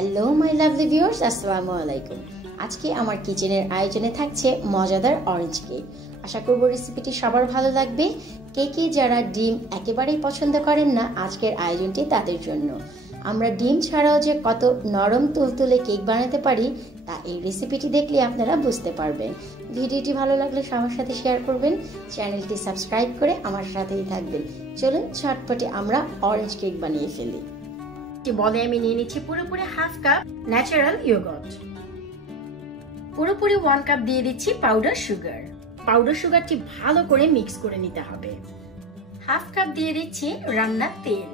Hello my lovely viewers, আসসালামু আলাইকুম। আজকে আমার কিচেনের আয়োজনে থাকছে মজাদার অরেঞ্জ কেক। আশা করব রেসিপিটি সবার ভালো লাগবে। কেকে যারা ডিম একেবারেই পছন্দ করেন না, আজকের আয়োজনটি তাদের জন্য। আমরা ডিম ছাড়াও যে কত নরম তুলতুলে কেক বানাতে পারি তা এই রেসিপিটি দেখলে আপনারা বুঝতে পারবেন। ভিডিওটি ভালো লাগলে সবার সাথে শেয়ার করবেন, চ্যানেলটি সাবস্ক্রাইব করে আমার সাথেই থাকবেন। চলুন ঝটপটে আমরা অরেঞ্জ কেক বানিয়ে ফেলি। বলে আমি নিয়ে নিচ্ছি পুরোপুরি হাফ কাপ ন্যাচারাল ইয়োগর্ট, পুরোপুরি 1 কাপ দিয়ে দিচ্ছি পাউডার সুগার। পাউডার সুগারটি ভালো করে মিক্স করে নিতে হবে। হাফ কাপ দিয়ে দিচ্ছি রান্নার তেল,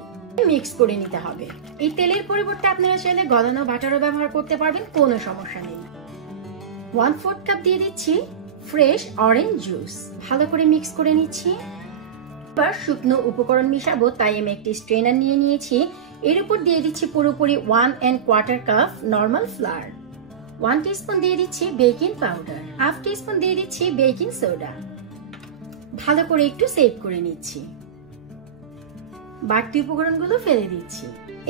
মিক্স করে নিতে হবে। এই তেলের পরিবর্তে আপনারা চাইলে গলানো বাটারও ব্যবহার করতে পারবেন, কোনো সমস্যা নেই। 1/4 কাপ দিয়ে দিচ্ছি ফ্রেশ অরেঞ্জ জুস, ভালো করে মিক্স করে নিচ্ছি। এবার শুকনো উপকরণ মিশাবো, তাই আমি একটি স্ট্রেনার নিয়ে নিয়েছি। এর উপর দিয়ে দিচ্ছি পুরোপুরি 1¼ কাপ নরমাল ফ্লাওয়ার, 1 টিস্পুন দিয়ে দিচ্ছি বেকিং পাউডার, হাফ টিস্পুন দিয়ে দিচ্ছি বেকিং সোডা। ভালো করে একটু সেট করে নিচ্ছি। বাড়তি উপকরণগুলো ফেলে দিচ্ছি।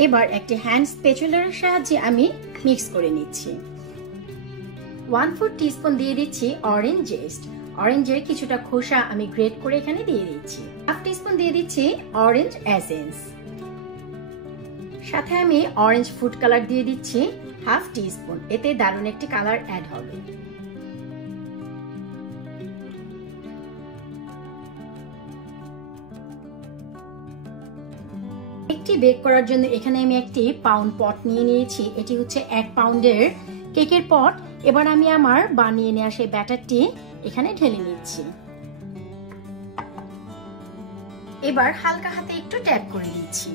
এবার একটি হ্যান্ড স্প্যাচুলার সাহায্যে আমি মিক্স করে নিচ্ছি। 1/4 টিস্পুন দিয়ে দিচ্ছি অরেঞ্জ জেস্ট, অরেঞ্জের কিছুটা খোসা আমি গ্রেট করে এখানে দিয়ে দিচ্ছি। হাফ টিস্পুন দিয়ে দিচ্ছি অরেঞ্জ এসেন্স, সাথে আমি অরেঞ্জ ফুড কালার দিয়ে দিচ্ছি হাফ টিস্পুন, এতে দারুণ একটি কালার অ্যাড হবে। কেকটি বেক করার জন্য এখানে আমি একটি পাউন্ড পট নিয়ে নিয়েছি। এটি হচ্ছে 1 পাউন্ডের কেকের পট। এবার আমি আমার বানিয়ে নেওয়া সেই ব্যাটারটি এখানে ঢেলে নিচ্ছি। এবার হালকা হাতে একটু ট্যাপ করে দিচ্ছি।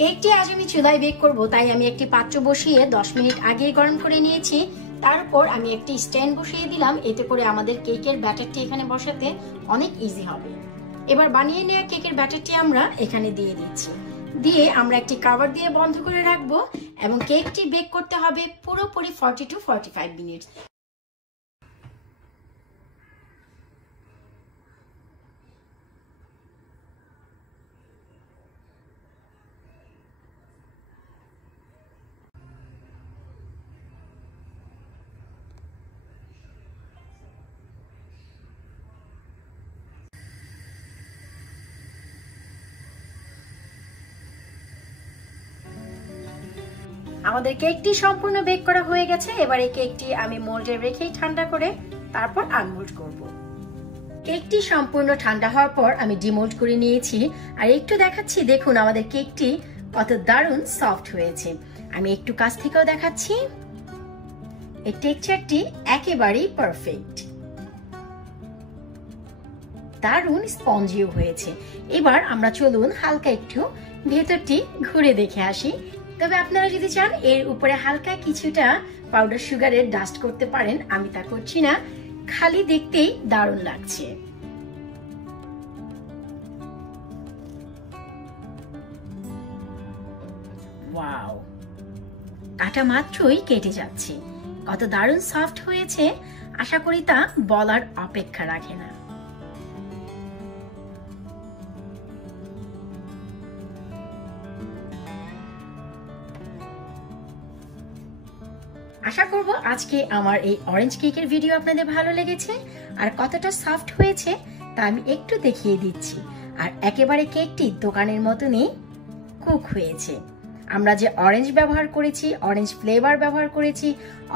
কেকটি আজ আমি চুলায় বেক করব, তাই আমি একটি পাত্র বসিয়ে 10 মিনিট আগে গরম করে নিয়েছি। তারপর আমি একটি স্ট্যান্ড বসিয়ে দিলাম, এতে করে আমাদের কেকের ব্যাটারটি এখানে বসাতে অনেক ইজি হবে। এবার বানিয়ে নেওয়া কেকের ব্যাটারটি আমরা এখানে দিয়ে দিচ্ছি। দিয়ে আমরা একটি কভার দিয়ে বন্ধ করে রাখবো এবং কেকটি বেক করতে হবে পুরোপুরি 40 to 45 মিনিট। আমাদের কেকটি সম্পূর্ণ বেক করা হয়ে গেছে। এবার এই কেকটি আমি মোল্ডে রেখে ঠান্ডা করে তারপর আনমোল্ড করব। কেকটি সম্পূর্ণ ঠান্ডা হওয়ার পর আমি ডিমোল্ড করে নিয়েছি। আর একটু দেখাচ্ছি, দেখুন আমাদের কেকটি কত দারুণ সফট হয়েছে। আমি একটু কাছ থেকেও দেখাচ্ছি, এই টেক্সচারটি একেবারেই পারফেক্ট, দারুণ স্পঞ্জিও হয়েছে। এবার আমরা চলুন হালকা একটু ভেতরটি ঘুরে দেখে আসি। তবে আপনারা যদি চান এর উপরে হালকা কিছুটা পাউডার সুগারের ডাস্ট করতে পারেন, আমি তা করছি না, খালি দেখতেই দারুণ লাগছে। ওয়াও, কাটা মাত্রই কেটে যাচ্ছে। কত দারুণ সফট হয়েছে, আশা করি তা বলার অপেক্ষা রাখে না। আশা করব আজকে আমার এই অরেঞ্জ কেকের ভিডিও আপনাদের ভালো লেগেছে। আর কতটা সফট হয়েছে তা আমি একটু দেখিয়ে দিচ্ছি। আর একেবারে কেকটি দোকানের মতনই কুক হয়েছে। আমরা যে অরেঞ্জ ব্যবহার করেছি, অরেঞ্জ ফ্লেভার ব্যবহার করেছি,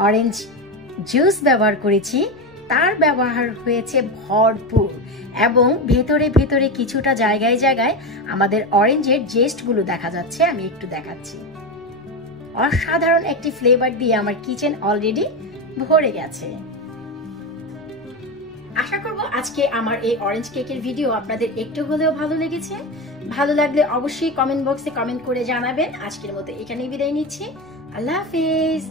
অরেঞ্জ জুস ব্যবহার করেছি, তার ব্যবহার হয়েছে ভরপুর। এবং ভেতরে ভেতরে কিছুটা জায়গায় জায়গায় আমাদের অরেঞ্জের জেস্টগুলো দেখা যাচ্ছে, আমি একটু দেখাচ্ছি। অসাধারণ একটি ফ্লেভার দিয়ে আমার কিচেন অলরেডি ভরে গেছে। আশা করব আজকে আমার এই অরেঞ্জ কেকের ভিডিও আপনাদের একটু হলেও ভালো লেগেছে। ভালো লাগলে অবশ্যই কমেন্ট বক্সে কমেন্ট করে জানাবেন। আজকের মতো এখানেই বিদায় নিচ্ছি। আল্লাহ হাফেজ।